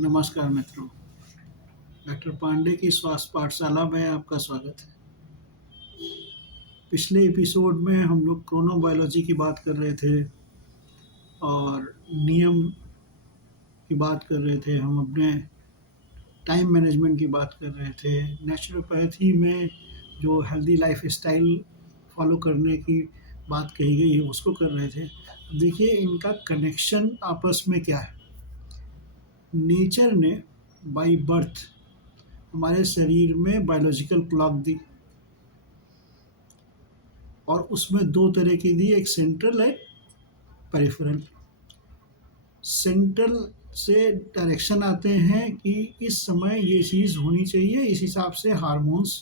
नमस्कार मित्रों, डॉक्टर पांडे की स्वास्थ्य पाठशाला में आपका स्वागत है। पिछले एपिसोड में हम लोग क्रोनोबायोलॉजी की बात कर रहे थे और नियम की बात कर रहे थे, हम अपने टाइम मैनेजमेंट की बात कर रहे थे, नेचुरोपैथी में जो हेल्दी लाइफस्टाइल फॉलो करने की बात कही गई है उसको कर रहे थे। देखिए इनका कनेक्शन आपस में क्या है। नेचर ने बाय बर्थ हमारे शरीर में बायोलॉजिकल क्लॉक दी और उसमें दो तरह की दी, एक सेंट्रल है पेरिफेरल। सेंट्रल से डायरेक्शन आते हैं कि इस समय ये चीज़ होनी चाहिए, इस हिसाब से हार्मोन्स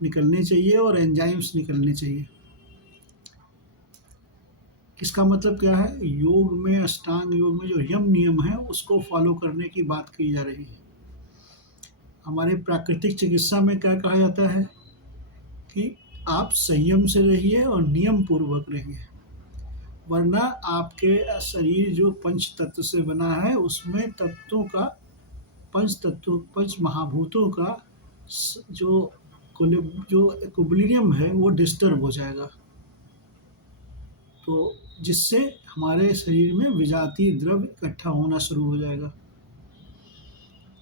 निकलने चाहिए और एंजाइम्स निकलने चाहिए। इसका मतलब क्या है, योग में, अष्टांग योग में जो यम नियम है उसको फॉलो करने की बात की जा रही है। हमारे प्राकृतिक चिकित्सा में क्या कहा जाता है कि आप संयम से रहिए और नियम पूर्वक रहिए, वरना आपके शरीर जो पंच तत्व से बना है उसमें तत्वों का, पंच महाभूतों का जो जो इक्विलिब्रियम है वो डिस्टर्ब हो जाएगा, तो जिससे हमारे शरीर में विजातीय द्रव्य इकट्ठा होना शुरू हो जाएगा।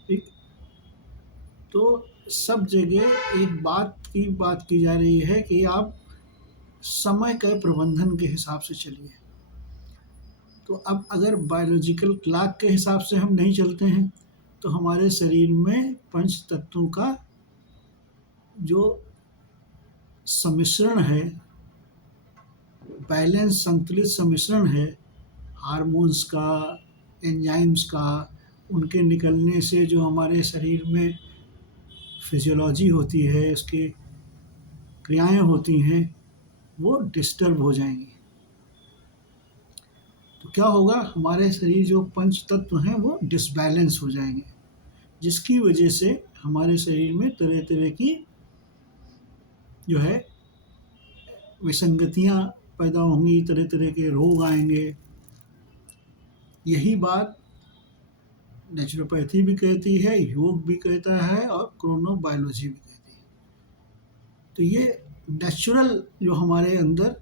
ठीक, तो सब जगह एक बात की जा रही है कि आप समय के प्रबंधन के हिसाब से चलिए। तो अब अगर बायोलॉजिकल क्लॉक के हिसाब से हम नहीं चलते हैं तो हमारे शरीर में पंच तत्वों का जो सम्मिश्रण है, बैलेंस संतुलित सम्मिश्रण है, हार्मोन्स का, एंजाइम्स का, उनके निकलने से जो हमारे शरीर में फिजियोलॉजी होती है, उसकी क्रियाएं होती हैं, वो डिस्टर्ब हो जाएंगी। तो क्या होगा, हमारे शरीर जो पंच तत्व हैं वो डिसबैलेंस हो जाएंगे, जिसकी वजह से हमारे शरीर में तरह तरह की जो है विसंगतियाँ पैदा होंगी, तरह तरह के रोग आएंगे। यही बात नेचुरोपैथी भी कहती है, योग भी कहता है और क्रोनोबायोलॉजी भी कहती है। तो ये नेचुरल जो हमारे अंदर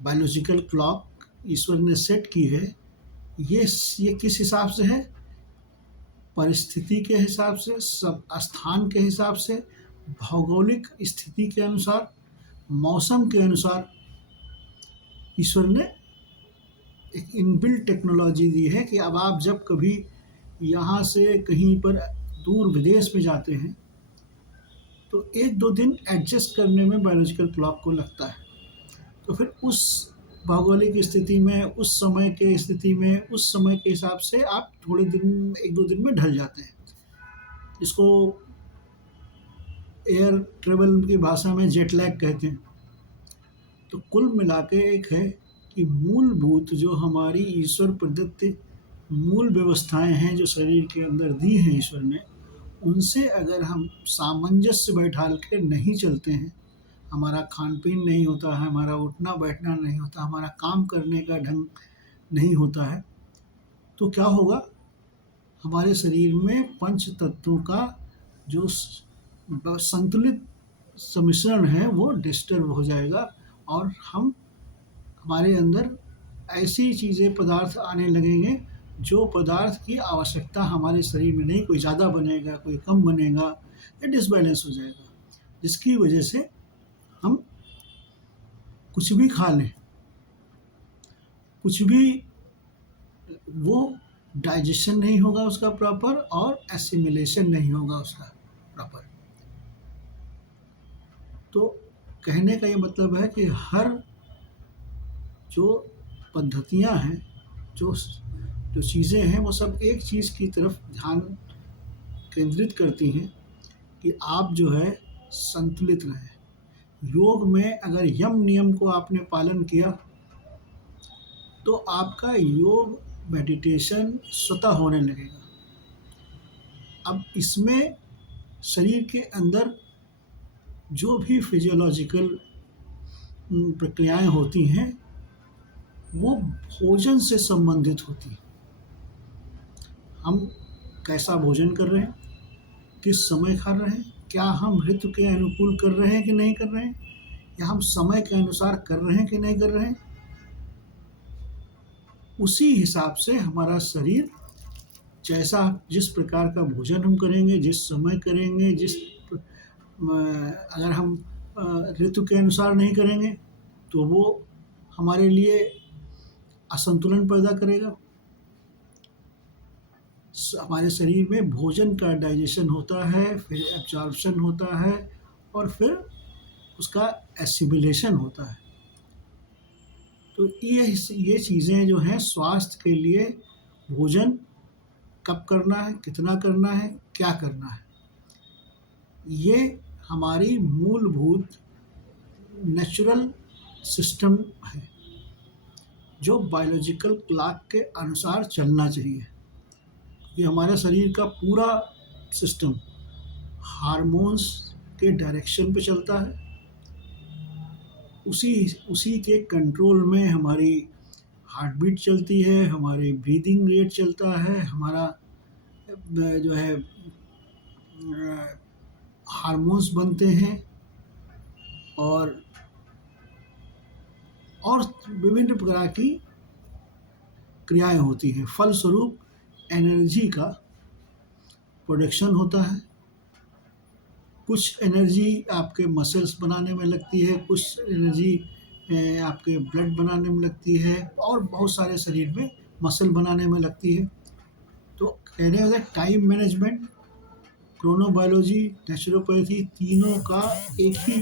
बायोलॉजिकल क्लॉक ईश्वर ने सेट की है, ये किस हिसाब से है, परिस्थिति के हिसाब से, सब स्थान के हिसाब से, भौगोलिक स्थिति के अनुसार, मौसम के अनुसार ईश्वर ने एक इनबिल्ट टेक्नोलॉजी दी है कि अब आप जब कभी यहाँ से कहीं पर दूर विदेश में जाते हैं तो एक दो दिन एडजस्ट करने में बायोलॉजिकल क्लॉक को लगता है। तो फिर उस भौगोलिक स्थिति में, उस समय के स्थिति में, उस समय के हिसाब से आप थोड़े दिन, एक दो दिन में ढल जाते हैं, जिसको एयर ट्रेवल की भाषा में जेट लैग कहते हैं। तो कुल मिला के एक है कि मूलभूत जो हमारी ईश्वर प्रदत्त मूल व्यवस्थाएं हैं जो शरीर के अंदर दी हैं ईश्वर ने, उनसे अगर हम सामंजस्य बैठाल के नहीं चलते हैं, हमारा खान पीन नहीं होता है, हमारा उठना बैठना नहीं होता, हमारा काम करने का ढंग नहीं होता है, तो क्या होगा, हमारे शरीर में पंच तत्वों का जो संतुलित सम्मिश्रण है वो डिस्टर्ब हो जाएगा और हमारे अंदर ऐसी चीज़ें, पदार्थ आने लगेंगे जो पदार्थ की आवश्यकता हमारे शरीर में नहीं, कोई ज़्यादा बनेगा, कोई कम बनेगा, या डिसबैलेंस हो जाएगा, जिसकी वजह से हम कुछ भी खा लें, कुछ भी, वो डाइजेशन नहीं होगा उसका प्रॉपर और एसिमिलेशन नहीं होगा उसका प्रॉपर। तो कहने का ये मतलब है कि हर जो पद्धतियाँ हैं, जो जो चीज़ें हैं, वो सब एक चीज़ की तरफ ध्यान केंद्रित करती हैं कि आप जो है संतुलित रहें। योग में अगर यम नियम को आपने पालन किया तो आपका योग, मेडिटेशन स्वतः होने लगेगा। अब इसमें शरीर के अंदर जो भी फिजियोलॉजिकल प्रक्रियाएं होती हैं वो भोजन से संबंधित होती हैं। हम कैसा भोजन कर रहे हैं, किस समय खा रहे हैं, क्या हम ऋतु के अनुकूल कर रहे हैं कि नहीं कर रहे हैं, या हम समय के अनुसार कर रहे हैं कि नहीं कर रहे हैं। उसी हिसाब से हमारा शरीर जैसा जिस प्रकार का भोजन हम करेंगे, जिस समय करेंगे, अगर हम ऋतु के अनुसार नहीं करेंगे तो वो हमारे लिए असंतुलन पैदा करेगा। हमारे शरीर में भोजन का डाइजेशन होता है, फिर एब्जॉर्प्शन होता है और फिर उसका एसिमिलेशन होता है। तो ये चीज़ें जो हैं स्वास्थ्य के लिए, भोजन कब करना है, कितना करना है, क्या करना है, ये हमारी मूलभूत नेचुरल सिस्टम है जो बायोलॉजिकल क्लॉक के अनुसार चलना चाहिए। ये हमारे शरीर का पूरा सिस्टम हार्मोन्स के डायरेक्शन पे चलता है। उसी उसी के कंट्रोल में हमारी हार्ट बीट चलती है, हमारी ब्रीदिंग रेट चलता है, हमारा जो है हार्मोन्स बनते हैं और विभिन्न प्रकार की क्रियाएं होती हैं। फलस्वरूप एनर्जी का प्रोडक्शन होता है। कुछ एनर्जी आपके मसल्स बनाने में लगती है, कुछ एनर्जी आपके ब्लड बनाने में लगती है और बहुत सारे शरीर में मसल बनाने में लगती है। तो कहने का टाइम मैनेजमेंट, क्रोनोबायोलॉजी, नेचुरोपैथी तीनों का एक ही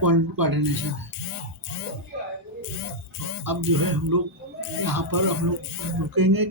कोऑर्डिनेशन है। अब जो है हम लोग यहाँ पर रुकेंगे।